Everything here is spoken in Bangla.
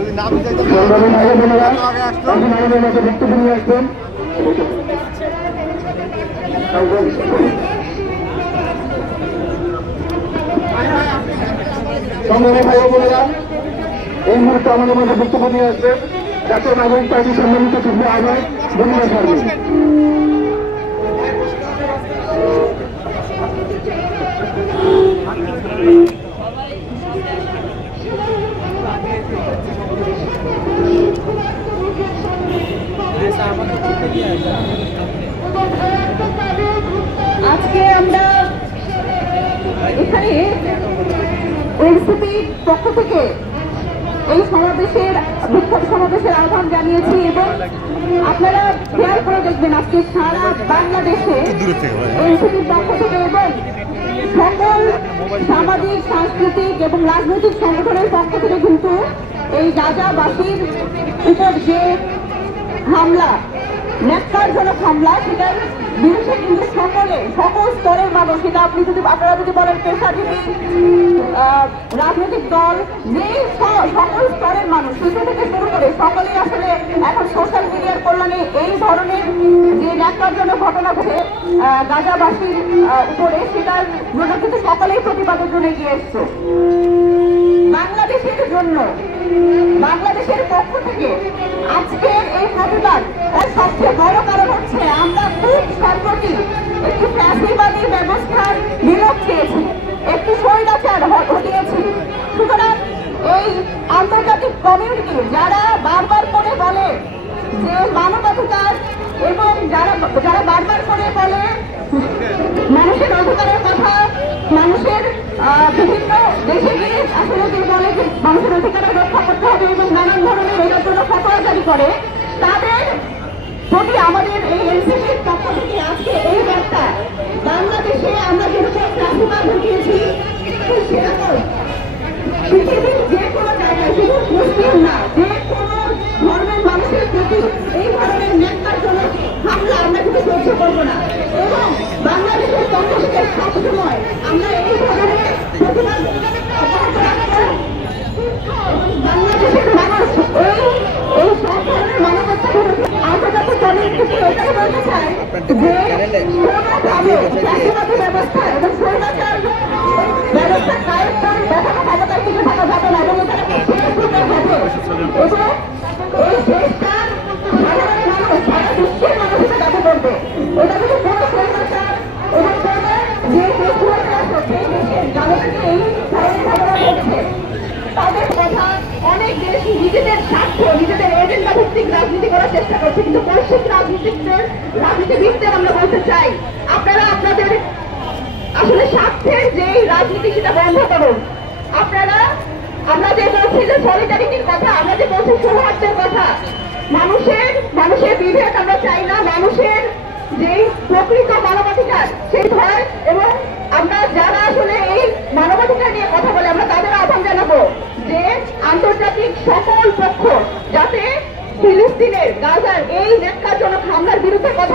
সংগ্রামী ভাই বোনেরা, এই মুহূর্তে আমাদের মধ্যে বক্তব্য নিয়ে আসবে জাতীয় নাগরিক পার্টি সম্মানিত যুগ্ম আহ্বায়ক বনিরা শারমিন। আজকে আমরা এখানে এনসিপির পক্ষ থেকে এই বিক্ষোভ সমাবেশের আহ্বান জানিয়েছি এবং আপনারা খেয়াল করে দেখবেন আজকে সারা বাংলাদেশে এনসিপির পক্ষ থেকে এবং সকল সামাজিক সাংস্কৃতিক এবং রাজনৈতিক সংগঠনের পক্ষ থেকে কিন্তু এই গাজাবাসীর উপর যে হামলা, ন্যাক্কারজনক হামলা, সেটার বিরুদ্ধে কিন্তু সকল স্তরের মানুষ, সেটা আপনারা যদি বলেন পেশাজীবী, রাজনৈতিক দল, যে সকল স্তরের মানুষ শিশু থেকে শুরু করে সকলেই আসলে এখন সোশ্যাল মিডিয়ার কল্যাণে এই ধরনের যে ন্যাক্কারজনক ঘটনা ঘটে গাজাবাসীর উপরে, সেটার জন্য কিন্তু সকলেই প্রতিবাদের জন্য এগিয়ে এসছে। বাংলাদেশের জন্য, বাংলাদেশের পক্ষ থেকে আজকের এই প্রতিবাদ তার সবচেয়ে বড় কারণ হচ্ছে আমরা খুব সম্প্রতি একটি ফ্যাসিবাদী ব্যবস্থার বিলোপ চেয়েছি, একটি স্বৈরাচার হটিয়েছি। সুতরাং এই আন্তর্জাতিক কমিউনিটি যারা বারবার করে বলে যে মানবাধিকার এবং যারা বারবার করে বলে মানুষের অধিকারের কথা, মানুষের বিভিন্ন দেশে গিয়ে আসলে যে বলে যে মানুষের অধিকারের রক্ষা করতে হবে এবং নানান ধরনের এটার জন্য ফতোয়া জারি করে, তাদের প্রতি আমাদের এই এনসিপির পক্ষ থেকে আজকে এই বার্তা, বাংলাদেশে আমরা যেরকম ফ্যাসিবাদ ঘটিয়েছি সেরকম পৃথিবীর যে কোনো জায়গায়, শুধু মুসলিম না, যে কোনো ধর্মের মানুষের প্রতি এই ধরনের ন্যাক্কারজনক হামলা আমরা কিন্তু সহ্য করবো না এবং বাংলাদেশের পক্ষ থেকে সবসময় আমরা এই ধরনের প্রতিবাদ অব্যাহত রাখবো। বাংলাদেশের মানুষ এই সব ধরনের মানবতা বিরোধী আন্তর্জাতিক কমিউনিটিকে এটাই বলতে চাই যে কোনোভাবে ফ্যাসিবাদী ব্যবস্থা এবং স্বৈরাচার ব্যবস্থা কায়েম করে দেখানো ক্ষমতায় থেকে থাকা যাবে না এবং এখানে শেষ হতে হবে এবং এই শেষটা সাধারণ মানুষ, সারা বিশ্বের মানুষ এটা দাবি করবে। এটা যদি কোনো স্বৈরাচার এবং যে দেশগুলোতে আছে সেই দেশের জনগণকে এই ধরনের ঘটনা ঘটছে, তাদের কথা অনেক দেশ নিজেদের স্বার্থ, নিজেদের এজেন্ডা ভিত্তিক রাজনীতি করার চেষ্টা করছে, কিন্তু বৈশ্বিক রাজনীতিবিদদের আমরা বলতে চাই আপনারা আপনাদের আসলে স্বার্থের যে রাজনীতি সেটা বন্ধ করুন। আমরা যে বলছি যে সলিডারিটির কথা, আমরা যে বলছি সৌহার্দ্যের কথা, মানুষের বিভেদ আমরা চাই না, মানুষের যে প্রকৃত মানবাধিকার সেই ভয়, এবং আমরা যারা আসলে এই মানবাধিকার নিয়ে কথা বলে আমরা তাদের আহ্বান জানাবো যে আন্তর্জাতিক সকল পক্ষ যাতে ফিলিস্তিনের গাজার এই ন্যাক্কারজনক হামলার বিরুদ্ধে কথা